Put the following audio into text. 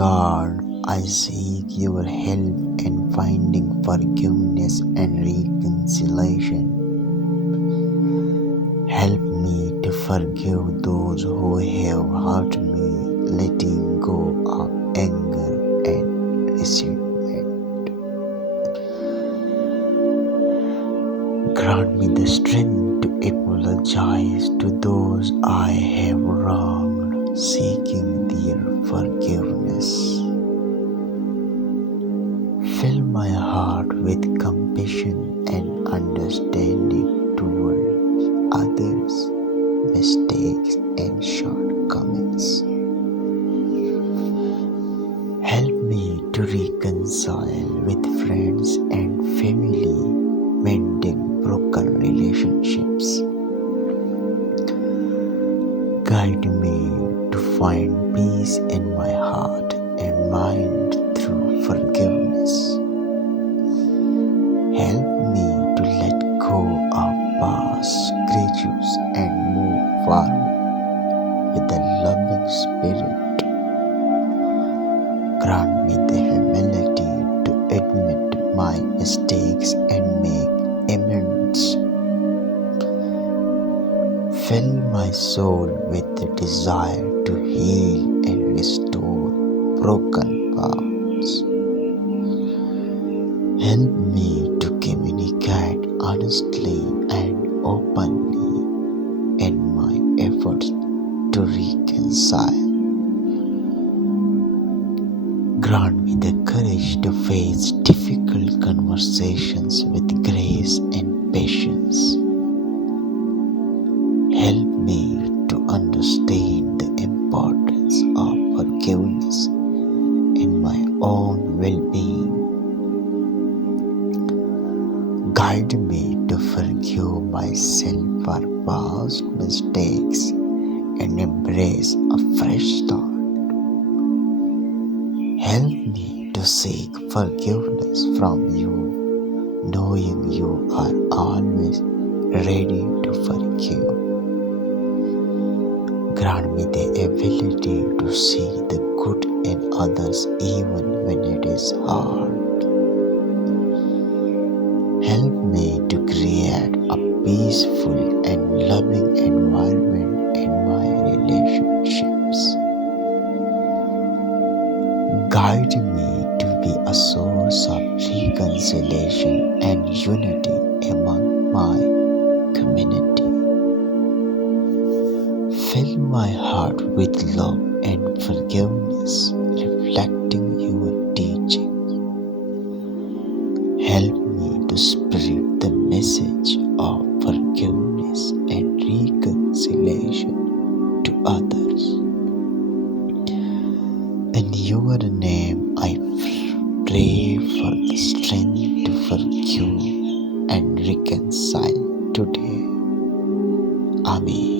God, I seek your help in finding forgiveness and reconciliation. Help me to forgive those who have hurt me, letting go of anger and resentment. Grant me the strength to apologize to those I have wronged, seeking their forgiveness. Fill my heart with compassion and understanding towards others' mistakes and shortcomings. Help me to reconcile with friends and family, mending broken relationships. Guide me to find peace in my heart and mind through forgiveness. Help me to let go of past grudges and move forward with a loving spirit. Grant me the humility to admit my mistakes and make amends. Fill my soul with the desire to heal and restore broken bonds. Help me to communicate honestly and openly in my efforts to reconcile. Grant me the courage to face difficult conversations with grace and patience. Help me to understand the importance of forgiveness in my own well-being. Guide me to forgive myself for past mistakes and embrace a fresh start. Help me to seek forgiveness from you, knowing you are always ready to forgive. Grant me the ability to see the good in others even when it is hard. Help me to create a peaceful and loving environment in my relationships. Guide me to be a source of reconciliation and unity among my community. Fill my heart with love and forgiveness, reflecting your teaching. Help me to spread the message of forgiveness and reconciliation to others. In your name, I pray for the strength to forgive and reconcile today. Amen.